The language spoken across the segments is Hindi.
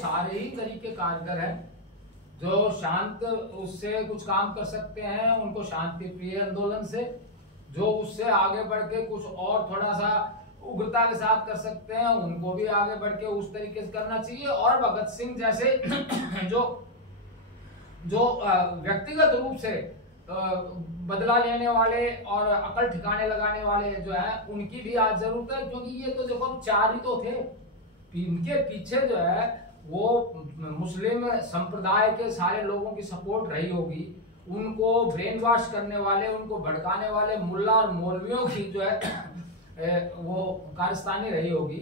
सारे ही तरीके कारगर हैं। जो शांत उससे कुछ काम कर सकते हैं उनको शांति प्रिय आंदोलन से, जो उससे आगे बढ़ के कुछ और थोड़ा सा उग्रता के साथ कर सकते हैं उनको भी आगे बढ़ के उस तरीके से करना चाहिए। और भगत सिंह जैसे जो व्यक्तिगत रूप से बदला लेने वाले और अकल ठिकाने लगाने वाले जो है उनकी भी आज जरूरत है, क्योंकि ये तो देखो 4 ही तो थे, इनके पीछे जो है वो मुस्लिम संप्रदाय के सारे लोगों की सपोर्ट रही होगी, उनको ब्रेन वॉश करने वाले, उनको भड़काने वाले मुल्ला और मौलवियों की जो है वो कारस्तानी रही होगी।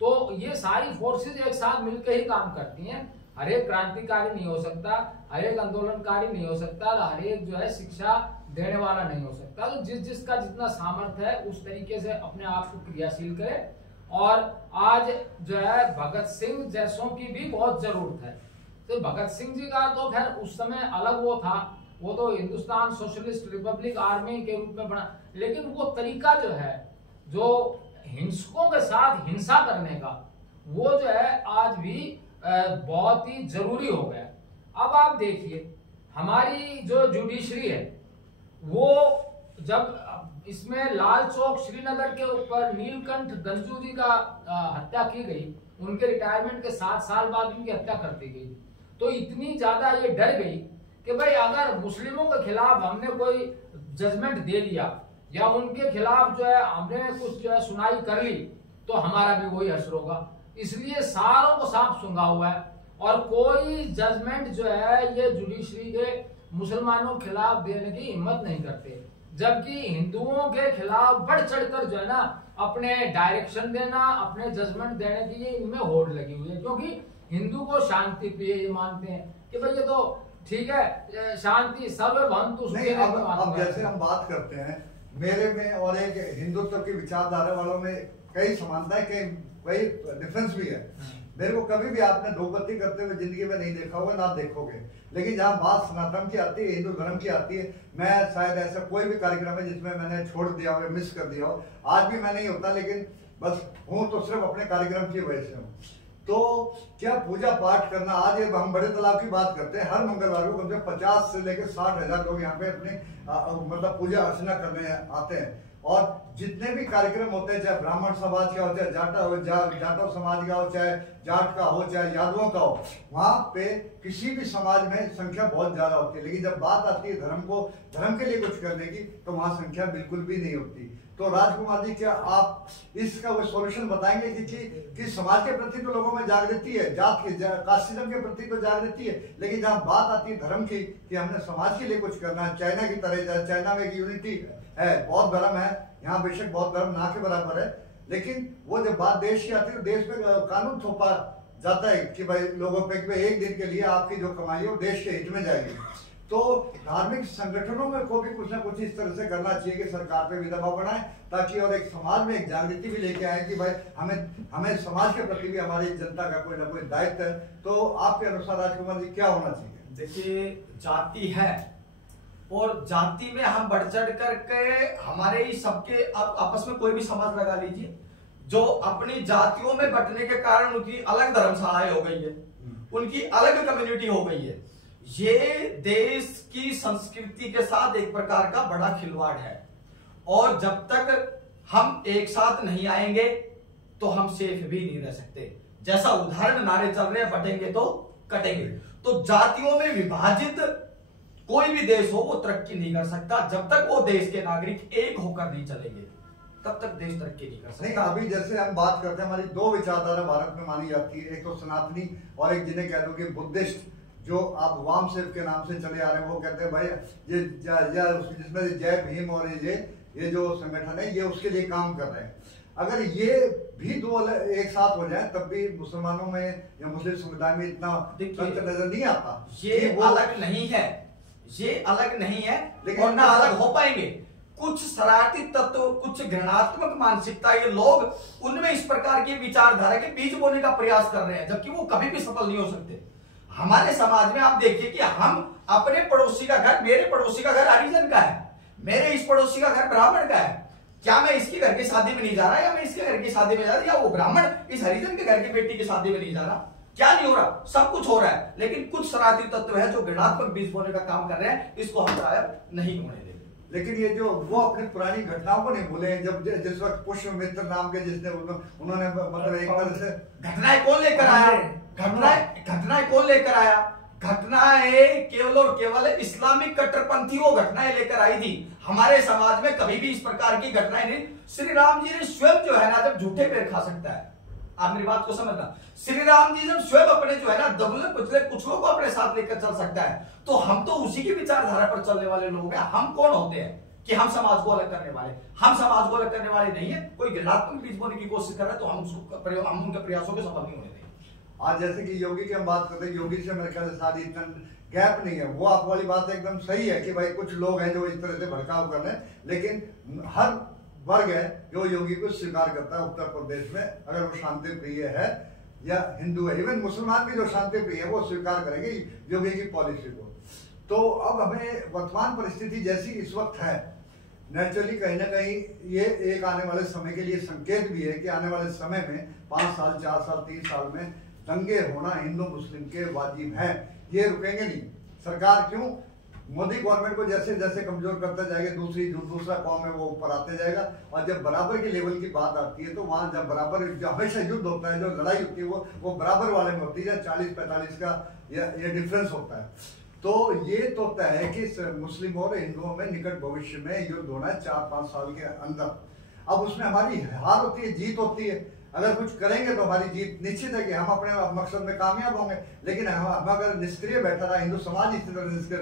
तो ये सारी फोर्सेस एक साथ मिलकर ही काम करती हैं। हर एक क्रांतिकारी नहीं हो सकता, हर एक आंदोलनकारी नहीं हो सकता, हर एक जो है शिक्षा देने वाला नहीं हो सकता। तो जिसका जितना सामर्थ्य है उस तरीके से अपने आप को क्रियाशील करे। और आज जो है भगत सिंह जैसों की भी बहुत जरूरत है। तो भगत सिंह जी का तो खैर उस समय अलग वो था, वो तो हिंदुस्तान सोशलिस्ट रिपब्लिक आर्मी के रूप में बना, लेकिन वो तरीका जो है जो हिंसकों के साथ हिंसा करने का, वो जो है आज भी बहुत ही जरूरी हो गया। अब आप देखिए हमारी जो जुडिशरी है वो जब इसमें लाल चौक श्रीनगर के ऊपर नीलकंठ गंजू जी का हत्या की गई, उनके रिटायरमेंट के 7 साल बाद उनकी हत्या कर दी गई, तो इतनी ज्यादा ये डर गई कि भाई अगर मुस्लिमों के खिलाफ हमने कोई जजमेंट दे दिया या उनके खिलाफ जो है हमने कुछ जो है सुनाई कर ली तो हमारा भी वही असर होगा। इसलिए सारों को साफ सूंघा हुआ है और कोई जजमेंट जो है ये जुडिशरी के मुसलमानों के खिलाफ देने की हिम्मत नहीं करते, जबकि हिंदुओं के खिलाफ बढ़ चढ़कर जो है ना अपने डायरेक्शन देना, अपने जजमेंट देने की ये इनमें होड़ लगी हुई है। क्योंकि हिंदू को शांति प्रिय ये मानते हैं कि भाई ये तो ठीक है, शांति सर्वभौमत्व। अब जैसे हम बात करते हैं, मेरे में और एक हिंदुत्व की विचारधारा वालों में कई समानता है, कई डिफरेंस भी है। मेरे को कभी भी आपने धोखपत्ती करते हुए जिंदगी में नहीं देखा होगा, ना देखोगे। लेकिन जहाँ बात सनातन की आती है, हिंदू धर्म की आती है, मैं शायद ऐसा कोई भी कार्यक्रम है जिसमें मैंने छोड़ दिया हो, मिस कर दिया हो, आज भी मैं नहीं होता, लेकिन बस हूँ तो सिर्फ अपने कार्यक्रम की वजह से हूँ। तो क्या पूजा पाठ करना, आज ये हम बड़े तालाब की बात करते हैं, हर मंगलवार को कम से कम 50 से लेकर 60,000 लोग यहाँ पे अपने मतलब पूजा अर्चना करने आते हैं। और जितने भी कार्यक्रम होते हैं, चाहे ब्राह्मण समाज का हो, चाहे जाटव समाज का हो, चाहे जाट का हो, चाहे यादवों का हो, वहां पे किसी भी समाज में संख्या बहुत ज्यादा होती है। लेकिन जब बात आती है धर्म के लिए कुछ करने की, तो वहां संख्या बिल्कुल भी नहीं होती। तो राजकुमार जी, क्या आप इसका वो सॉल्यूशन बताएंगे कि समाज के प्रति तो लोगों में जागृति है, जात के कास्टिज्म के प्रति तो जागृति है, लेकिन जहाँ बात आती है धर्म की कि हमने समाज के लिए कुछ करना है, चाइना की तरह, चाइना में एक यूनिटी है, बौद्ध धर्म है, यहाँ बेशक बौद्ध धर्म ना के बराबर है, लेकिन वो जब बात देश की आती है तो देश पे कानून थोपा जाता है कि भाई लोगों पे कि भाई एक दिन के लिए आपकी जो कमाई हो देश के हित में जाएगी। तो धार्मिक संगठनों में को भी कुछ ना कुछ इस तरह से करना चाहिए कि सरकार पे भी दबाव बनाए, ताकि और एक समाज में एक जागृति भी लेके आए कि भाई हमें समाज के प्रति भी हमारी जनता का कोई ना कोई दायित्व है। तो आपके अनुसार राजकुमार जी क्या होना चाहिए? देखिए, जाति है और जाति में हम बढ़ चढ़ करके हमारे ही सबके आपस में कोई भी समाज लगा लीजिए, जो अपनी जातियों में बंटने के कारण उनकी अलग धर्मशालाएं हो गई है, उनकी अलग कम्युनिटी हो गई है। ये देश की संस्कृति के साथ एक प्रकार का बड़ा खिलवाड़ है और जब तक हम एक साथ नहीं आएंगे तो हम सेफ भी नहीं रह सकते। जैसा उदाहरण नारे चल रहे हैं, बटेंगे तो कटेंगे। तो जातियों में विभाजित कोई भी देश हो वो तरक्की नहीं कर सकता। जब तक वो देश के नागरिक एक होकर नहीं चलेंगे तब तक देश तरक्की नहीं कर सकता। नहीं, अभी जैसे हम बात करते हैं, हमारी 2 विचारधारा भारत में मानी जाती है, एक तो सनातनी और एक जिन्हें कह दो कि बुद्धिस्ट, जो आप वाम सिर्फ के नाम से चले आ रहे हैं। वो कहते हैं भाई ये जिसमें जय भीम और ये जो संगठन है ये उसके लिए काम कर रहे हैं। अगर ये भी 2 एक साथ हो जाए तब भी मुसलमानों में या मुस्लिम समुदाय में इतना नजर नहीं आता। ये अलग नहीं है, ये अलग नहीं है, लेकिन और ना अलग हो पाएंगे। कुछ शरारती तत्व, कुछ घृणात्मक मानसिकता ये लोग उनमें इस प्रकार की विचारधारा के बीज बोने का प्रयास कर रहे हैं, जबकि वो कभी भी सफल नहीं हो सकते। हमारे समाज में आप देखिए कि हम अपने पड़ोसी का घर, मेरे पड़ोसी का घर हरिजन का है, मेरे इस पड़ोसी का घर ब्राह्मण का है, क्या मैं इसके घर की शादी में नहीं जा रहा या मैं इसके घर की शादी में जा रहा या वो ब्राह्मण इस हरिजन के घर की बेटी की शादी में नहीं जा रहा? क्या नहीं हो रहा, सब कुछ हो रहा है, लेकिन कुछ शरारती तत्व है जो घृणात्मक बीज बोने का काम कर रहे हैं, इसको हम शायद नहीं होने देंगे। लेकिन ये जो वो अपनी पुरानी घटनाओं को नहीं भूले, जब जिस वक्त पुष्यमित्र नाम के जिसने उन्होंने मतलब एक तरह से घटनाएं कौन लेकर आया, घटनाएं कौन लेकर आया, घटनाएं केवल और केवल इस्लामिक कट्टरपंथी वो घटनाएं लेकर आई थी। हमारे समाज में कभी भी इस प्रकार की घटनाएं नहीं। श्री राम जी ने स्वयं जो है ना जब झूठे पेड़ खा सकता है, आप मेरी बात को समझना, श्री राम जी जब स्वयं अपने जो है ना दबले कुचले कुचलों को अपने साथ लेकर चल सकता है, तो हम तो उसी की विचारधारा पर चलने वाले लोग हैं। हम कौन होते हैं कि हम समाज को अलग करने वाले? हम समाज को अलग करने वाले नहीं है। कोई घृणात्मक बीज बोने की कोशिश कर रहा है तो हम उनके प्रयासों को सफल नहीं होने देंगे। आज जैसे कि योगी की हम बात करते हैं, योगी से मेरे ख्याल से शादी इतना गैप नहीं है, वो आप वाली बात एकदम सही है कि भाई कुछ लोग हैं जो इस तरह से भड़काव कर रहे हैं, लेकिन हर वर्ग है जो योगी को स्वीकार करता है उत्तर प्रदेश में, अगर वो शांति प्रिय है या हिंदू है, इवन मुसलमान भी जो शांति प्रिय है वो स्वीकार करेंगे योगी की पॉलिसी को। तो अब हमें वर्तमान परिस्थिति जैसी इस वक्त है, नेचुरली कहीं ना कहीं ये एक आने वाले समय के लिए संकेत भी है कि आने वाले समय में 5 साल 4 साल 3 साल में दंगे होना हिंदू मुस्लिम के वाजिब हैं, ये रुकेंगे नहीं। सरकार क्यों मोदी गवर्नमेंट को जैसे जैसे कमजोर करता जाएगा, दूसरा कौम है वो ऊपर आते जाएगा, और जब बराबर के लेवल की बात आती है तो वहां जब बराबर जो हमेशा युद्ध होता है, जो लड़ाई होती है वो बराबर वाले में होती है, 40-45 का ये डिफरेंस होता है। तो ये तो तय है कि मुस्लिम और हिंदुओं में निकट भविष्य में युद्ध होना है 4-5 साल के अंदर। अब उसमें हमारी हार होती है, जीत होती है। अगर कुछ करेंगे तो हमारी जीत निश्चित है कि हम अपने मकसद में कामयाब होंगे, लेकिन हम अगर निष्क्रिय बैठा रहा, हिंदू समाज इसी तरह निष्क्रिय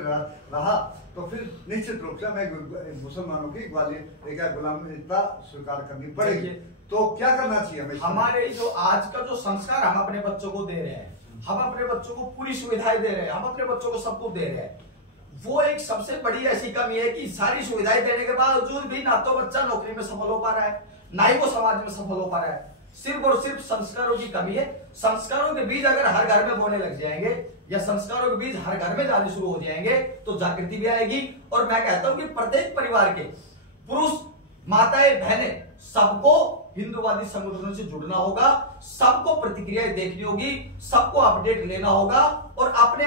रहा तो फिर निश्चित रूप से हमें मुसलमानों की गुलामिता स्वीकार करनी पड़ेगी। तो क्या करना चाहिए हमें? हमारे जो आज का जो संस्कार हम अपने बच्चों को दे रहे हैं, हम अपने बच्चों को पूरी सुविधाएं दे रहे हैं, हम अपने बच्चों को सब कुछ दे रहे हैं, वो एक सबसे बड़ी ऐसी कमी है कि सारी सुविधाएं देने के बावजूद भी ना तो बच्चा नौकरी में सफल हो पा रहा है, ना ही वो समाज में सफल हो पा रहा है। सिर्फ और सिर्फ संस्कारों की कमी है। संस्कारों के बीज अगर हर घर में बोने लग जाएंगे या संस्कारों के बीज हर घर में जाने शुरू हो जाएंगे तो जागृति भी आएगी। और मैं कहता हूं कि प्रत्येक परिवार के पुरुष, माताएं, बहनें सबको हिंदूवादी संगठनों से जुड़ना होगा, सबको प्रतिक्रियाएं देखनी होगी, सबको अपडेट लेना होगा और अपने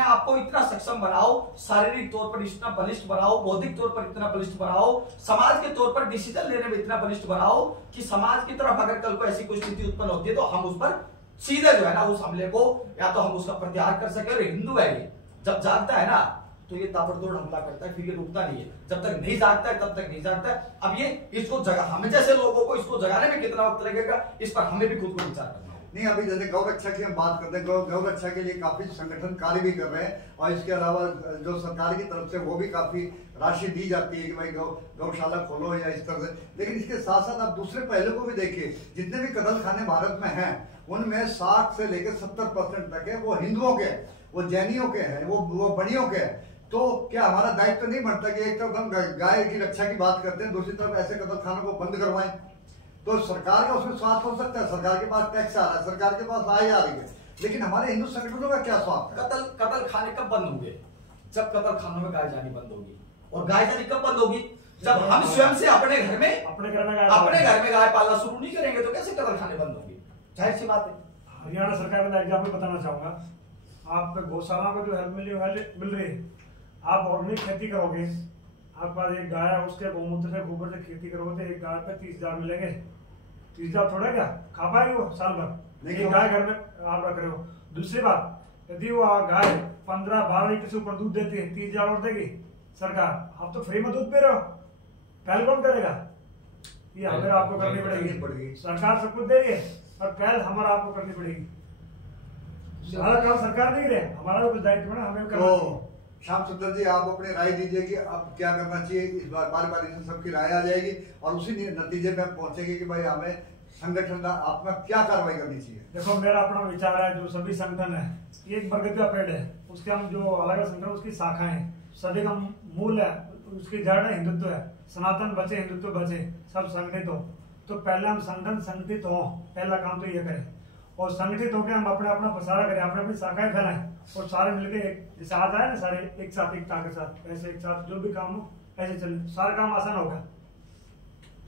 आप को इतना सक्षम बनाओ, शारीरिक तौर पर इतना बलिष्ठ बनाओ, बौद्धिक तौर पर इतना बलिष्ठ बनाओ, समाज के तौर पर डिसीजन लेने में इतना बलिष्ठ बनाओ कि समाज की तरफ अगर कल को ऐसी कोई स्थिति उत्पन्न होती है तो हम उस पर सीधे जो है ना उस हमले को या तो हम उसका प्रत्याहार कर सके। और हिंदू है ये, जब जागता है ना तो ये ताबड़तोड़ हमला करता है, फिर ये रुकता नहीं है। जब तक नहीं जागता है तब तक नहीं जागता है। अब ये इसको हमें जैसे लोगों को इसको जगाने में कितना वक्त लगेगा, इस पर हमें भी खुद को विचार करना है। नहीं, अभी जैसे गौ रक्षा की हम बात करते हैं, गौ रक्षा के लिए काफी संगठन कार्य भी कर रहे हैं और इसके अलावा जो सरकार की तरफ से वो भी काफी राशि दी जाती है कि भाई गौशाला खोलो या इस तरह से। लेकिन इसके साथ साथ आप दूसरे पहलू को भी देखिए, जितने भी कत्ल खाने भारत में हैं उनमें 60 से लेकर 70% तक है वो हिंदुओं के, वो जैनियों के हैं, वो बनियों के हैं। तो क्या हमारा दायित्व तो नहीं बनता कि एक तरफ हम गाय की रक्षा की बात करते हैं, दूसरी तरफ ऐसे कत्ल खानों को बंद करवाएं? तो सरकार का उसमें स्वार्थ हो सकता है, सरकार के पास टैक्स आ रहा है, सरकार के पास आय आ रही है, लेकिन हमारे हिंदू संगठनों का क्या स्वार्थ है? कत्ल खाने कब बंद होंगे? जब कत्ल खानों में गाय जानी बंद होगी। और गाय जानी कब बंद होगी? जब हम स्वयं से अपने घर में गाय पालना शुरू नहीं करेंगे तो कैसे कत्ल खाने बंद होंगे? जाहिर सी बात है। हरियाणा सरकार का एग्जाम्पल बताना चाहूंगा। आप गौशाला को जो हेल्प मिल रही है, आप ऑर्गेनिक खेती करोगे, आपके पास एक गाय है, उसके गौमूत्र से गोबर से खेती करोगे तो एक गाय पे 30,000 मिलेंगे। 30,000 थोड़ा क्या खा पाएगी वो साल भर? एक गाय घर में आप रख रहे हो। दूसरी बात, यदि वो गाय 15-12 लीटर से ऊपर दूध देती है, 30,000 और देगी सरकार। आप तो फ्री में दूध पी रहे हो, पहले कौन करेगा? ये हमें आपको करनी पड़ेगी। सरकार सब कुछ देगी और पहल हमारा आपको करनी पड़ेगी। हमारा काम सरकार नहीं रहे, हमारा कुछ दायित्व है, हमें करना चाहिए। श्याम सुंदर जी, आप अपनी राय दीजिए कि अब क्या करना चाहिए। इस बार बारी से सबकी राय आ जाएगी और उसी नतीजे में हम पहुंचेंगे कि भाई हमें संगठनात्मक क्या कार्रवाई करनी चाहिए। देखो, मेरा अपना विचार है, जो सभी संगठन है एक बरगद का पेड़ है, उसके हम जो अलग अलग संगठन उसकी शाखाएं, सभी का मूल है, उसकी जड़ है हिंदुत्व है। सनातन बचे, हिंदुत्व बचे, सब संगठित हो। तो पहले हम संगठन संगठित हो, पहला काम तो ये करें और संगठित होकर हम अपना प्रसार करें, अपनी शाखाएं फैलाएं और सारे मिलकर जैसे आज आए ना, सारे एक साथ एकता के साथ ऐसे एक साथ जो भी काम हो ऐसे चले, सारा काम आसान होगा।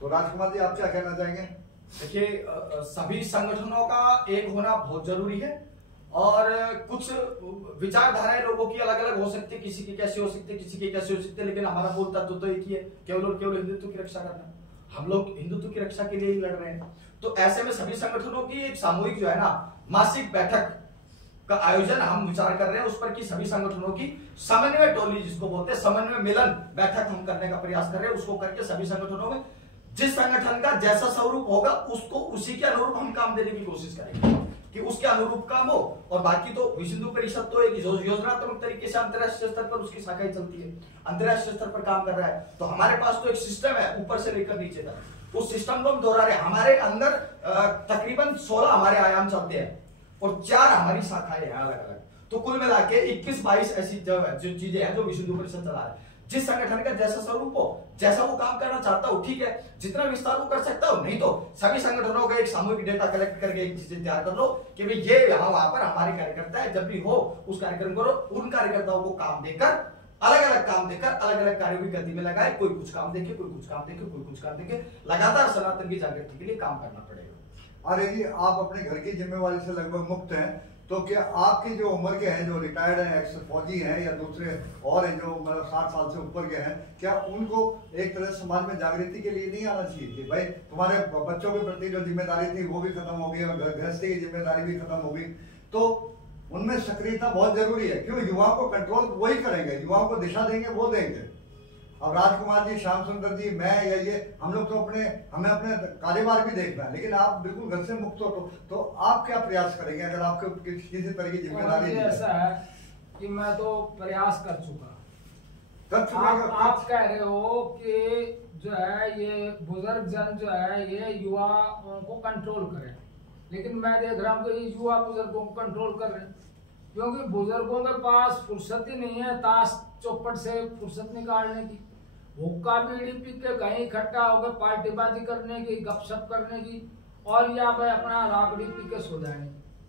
तो राजकुमार जी, आप क्या कहना चाहेंगे? देखिए, सभी संगठनों का एक होना बहुत जरूरी है। और कुछ विचारधाराएं लोगों की अलग अलग हो सकती है, किसी की कैसी हो सकती है, किसी की कैसी हो सकती है, लेकिन हमारा मूल तत्व तो एक ही है, केवल और केवल हिंदुत्व की रक्षा करना। हम लोग हिंदुत्व की रक्षा के लिए ही लड़ रहे हैं। तो ऐसे में सभी संगठनों की एक सामूहिक जो है ना मासिक बैठक का आयोजन हम विचार कर रहे हैं, उस पर कि सभी संगठनों की समन्वय टोली जिसको बोलते हैं समन्वय मिलन बैठक हम करने का प्रयास कर रहे हैं। उसको करके सभी संगठनों में जिस संगठन का जैसा स्वरूप होगा उसको उसी के अनुरूप हम काम देने की कोशिश करेंगे कि उसके अनुरूप काम हो। और बाकी तो विश्व हिंदू परिषद तो एक योजनात्मक तरीके से अंतरराष्ट्रीय स्तर पर उसकी शाखाएं चलती है, अंतरराष्ट्रीय स्तर पर काम कर रहा है। तो हमारे पास तो एक सिस्टम है ऊपर से लेकर नीचे तक, उस सिस्टम को हम दोहरा रहे हैं। हमारे अंदर तकरीबन 16 हमारे आयाम चलते हैं और 4 हमारी शाखाएं हैं अलग अलग। तो कुल मिला के 21-22 ऐसी जो चीजें हैं जो विश्व हिंदू परिषद चला रहा है। जिस संगठन का जैसा स्वरूप हो, जैसा वो काम करना चाहता हो, ठीक है, जितना विस्तार वो कर सकता हो, नहीं तो सभी संगठनों का एक सामूहिक डेटा कलेक्ट करके एक चीजें तैयार कर लो कि भाई ये यहाँ वहां पर हमारे कार्यकर्ता है, जब भी हो उस कार्यक्रम करो, उन कार्यकर्ताओं को काम देकर अलग अलग काम देकर अलग अलग कार्यों की गति में लगाए। कोई कुछ काम देखे, कोई कुछ काम देखे, कोई कुछ काम देखे, लगातार सनातन की जागृति के लिए काम करना पड़ेगा। अरे जी, आप अपने घर की जिम्मेवारी से लगभग मुक्त हैं, तो क्या आपकी जो उम्र के हैं, जो रिटायर्ड हैं, एक्स फौजी हैं या दूसरे और हैं जो मतलब 60 साल से ऊपर के हैं, क्या उनको एक तरह से समाज में जागृति के लिए नहीं आना चाहिए कि भाई तुम्हारे बच्चों के प्रति जो जिम्मेदारी थी वो भी खत्म हो गई और गृहस्थी की जिम्मेदारी भी खत्म हो गई, तो उनमें सक्रियता बहुत जरूरी है। क्यों? युवाओं को कंट्रोल वही करेंगे, युवाओं को दिशा देंगे वो देंगे। अब राजकुमार जी, श्याम सुंदर जी, मैं या ये हम लोग तो हमें अपने कार्यभार भी देखना है, लेकिन आप बिल्कुल घर से मुक्त हो तो आप क्या प्रयास करेंगे अगर आपको किसी तरह की जिम्मेदारी? ऐसा है कि मैं तो प्रयास कर चुका। आप कह रहे हो कि जो है ये बुजुर्ग जन जो है ये युवाओं को कंट्रोल करे, लेकिन मैं देख रहा हूँ कि ये युवा बुजुर्गों को कंट्रोल कर रहे हैं, क्योंकि बुजुर्गों के पास फुर्सत ही नहीं है ताश चौपट से फुर्सत निकालने की। हुक्का बीड़ी पी के कहीं इकट्ठा होकर पार्टीबाजी करने की, गपशप करने की, और या भाई अपना राबड़ी पी के सो जाने।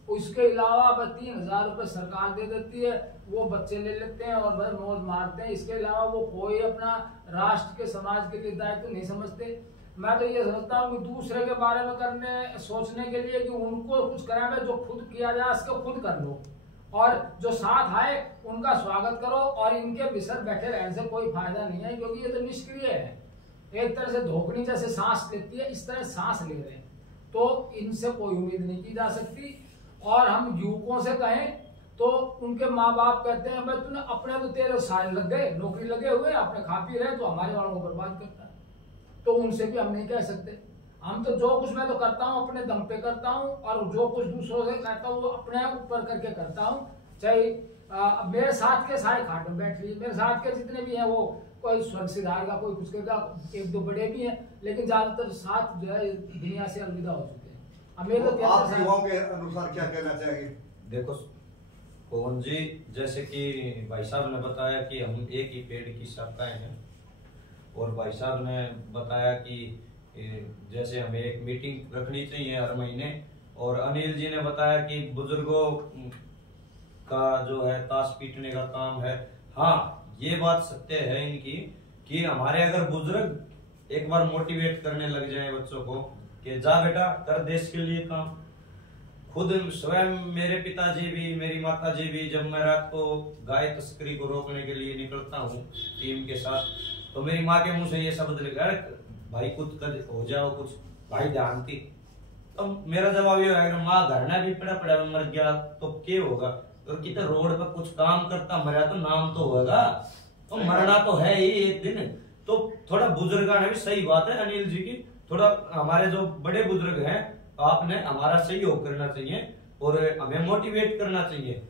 उसके अलावा भाई 3000 रुपये सरकार दे देती है, वो बच्चे ले लेते हैं और भाई मौज मारते हैं। इसके अलावा वो कोई अपना राष्ट्र के समाज के लिए दायित्व नहीं समझते। मैं तो ये समझता हूँ कि दूसरे के बारे में सोचने के लिए कि उनको कुछ करें, जो खुद किया जाए उसको खुद कर लो, और जो साथ आए उनका स्वागत करो, और इनके बिसर बैठे रहने से कोई फायदा नहीं है, क्योंकि ये तो निष्क्रिय है। एक तरह से धोखनी जैसे सांस लेती है, इस तरह सांस ले रहे हैं, तो इनसे कोई उम्मीद नहीं की जा सकती। और हम युवकों से कहें तो उनके माँ बाप कहते हैं भाई तूने अपने तो 13 साल लग गए, नौकरी लगे हुए, अपने खा पी रहे, तो हमारे वालों को बर्बाद करता है। तो उनसे भी हम नहीं कह सकते। हम तो जो कुछ मैं तो करता हूँ अपने दम पे करता हूँ, और जो कुछ दूसरों से कहता हूँ वो अपने ऊपर करके करता हूँ। चाहे मेरे साथ के सारे खाट में बैठ लीजिए, मेरे साथ के जितने भी हैं वो कोई स्वर्ग सिधारेगा, कोई कुछ करेगा, 1-2 बड़े भी हैं, लेकिन ज्यादातर साथ जो है दुनिया से अलविदा हो चुके हैं। तो आप युवाओं के अनुसार क्या कहना चाहिए? देखो पवन जी, जैसे कि भाई साहब ने बताया कि हम एक ही पेड़ की शाखाएं हैं, और भाई साहब ने बताया कि जैसे हमें एक मीटिंग रखनी चाहिए हर महीने, और अनिल जी ने बताया कि बुजुर्गों का जो है ताश पीटने का काम है। हाँ, ये बात सत्य है इनकी कि हमारे अगर बुजुर्ग एक बार मोटिवेट करने लग जाए बच्चों को कि जा बेटा कर देश के लिए काम। खुद स्वयं मेरे पिताजी भी, मेरी माता जी भी, जब मैं रात को गाय तस्करी को रोकने के लिए निकलता हूँ टीम के साथ, तो मेरी माँ के मुंह से ये शब्द निकला, भाई कुछ कर हो जाओ, कुछ भाई ध्यान थी। तो मेरा जवाब ये है, माँ घरना भी पड़ा मर गया तो क्या होगा, तो कितने रोड पर कुछ काम करता मरा तो नाम तो होगा, तो मरना तो है ही एक दिन। तो थोड़ा बुजुर्गाना भी सही बात है अनिल जी की, थोड़ा हमारे जो बड़े बुजुर्ग हैं आपने हमारा सहयोग करना चाहिए और हमें मोटिवेट करना चाहिए।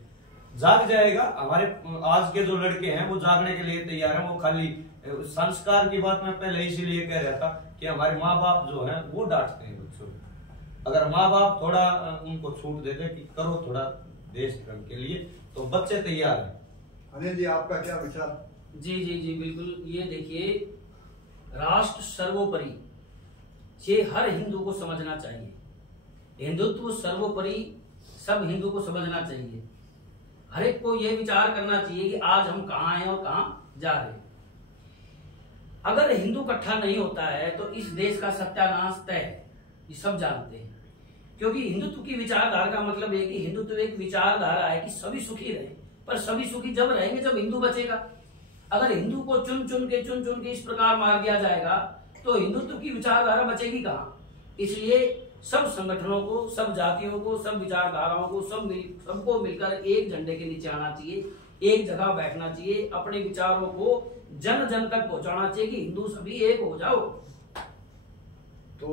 जाग जाएगा। हमारे आज के जो लड़के हैं वो जागने के लिए तैयार हैं। वो खाली संस्कार की बात मैं पहले इसीलिए कह रहा था कि हमारे माँ बाप जो हैं वो डांटते हैं बच्चों को। अगर माँ बाप थोड़ा उनको छूट दे दे कि करो थोड़ा देश धर्म के लिए, तो बच्चे तैयार हैं। अनिल जी, आपका क्या विचार? जी जी जी बिल्कुल। ये देखिए, राष्ट्र सर्वोपरि, ये हर हिंदू को समझना चाहिए। हिंदुत्व सर्वोपरि, सब हिंदू को समझना चाहिए। हर एक को यह विचार करना चाहिए कि आज हम कहाँ हैं और कहाँ जा रहे हैं। अगर हिंदू इकट्ठा नहीं होता है तो इस देश का सत्यानाश तय है, ये सब जानते हैं। क्योंकि हिंदुत्व की विचारधारा का मतलब है कि हिंदुत्व एक विचारधारा है कि सभी सुखी रहे, पर सभी सुखी जब रहेंगे जब हिंदू बचेगा। अगर हिंदू को चुन चुन के इस प्रकार मार दिया जाएगा तो हिंदुत्व की विचारधारा बचेगी कहाँ। इसलिए सब संगठनों को, सब जातियों को, सब विचारधाराओं को, सबको मिलकर एक झंडे के नीचे आना चाहिए, एक जगह बैठना चाहिए, अपने विचारों को जन जन तक पहुंचाना चाहिए कि हिंदू सभी एक हो जाओ। तो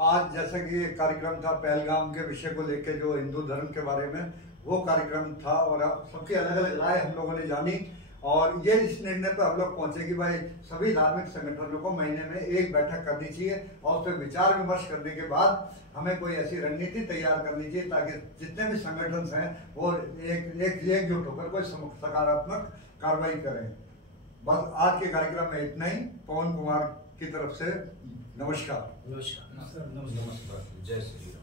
आज जैसा कि एक कार्यक्रम था पहलगाम के विषय को लेकर, जो हिंदू धर्म के बारे में वो कार्यक्रम था, और सबकी अलग अलग राय हम लोगों ने जानी, और ये इस निर्णय पर हम लोग पहुंचे कि भाई सभी धार्मिक संगठनों को महीने में एक बैठक करनी चाहिए और फिर विचार विमर्श करने के बाद हमें कोई ऐसी रणनीति तैयार करनी चाहिए ताकि जितने भी संगठन हैं वो एकजुट होकर कोई सकारात्मक कार्रवाई करें। बस आज के कार्यक्रम में इतना ही। पवन कुमार की तरफ से नमस्कार। नमस्कार। नमस्कार। जय श्री राम।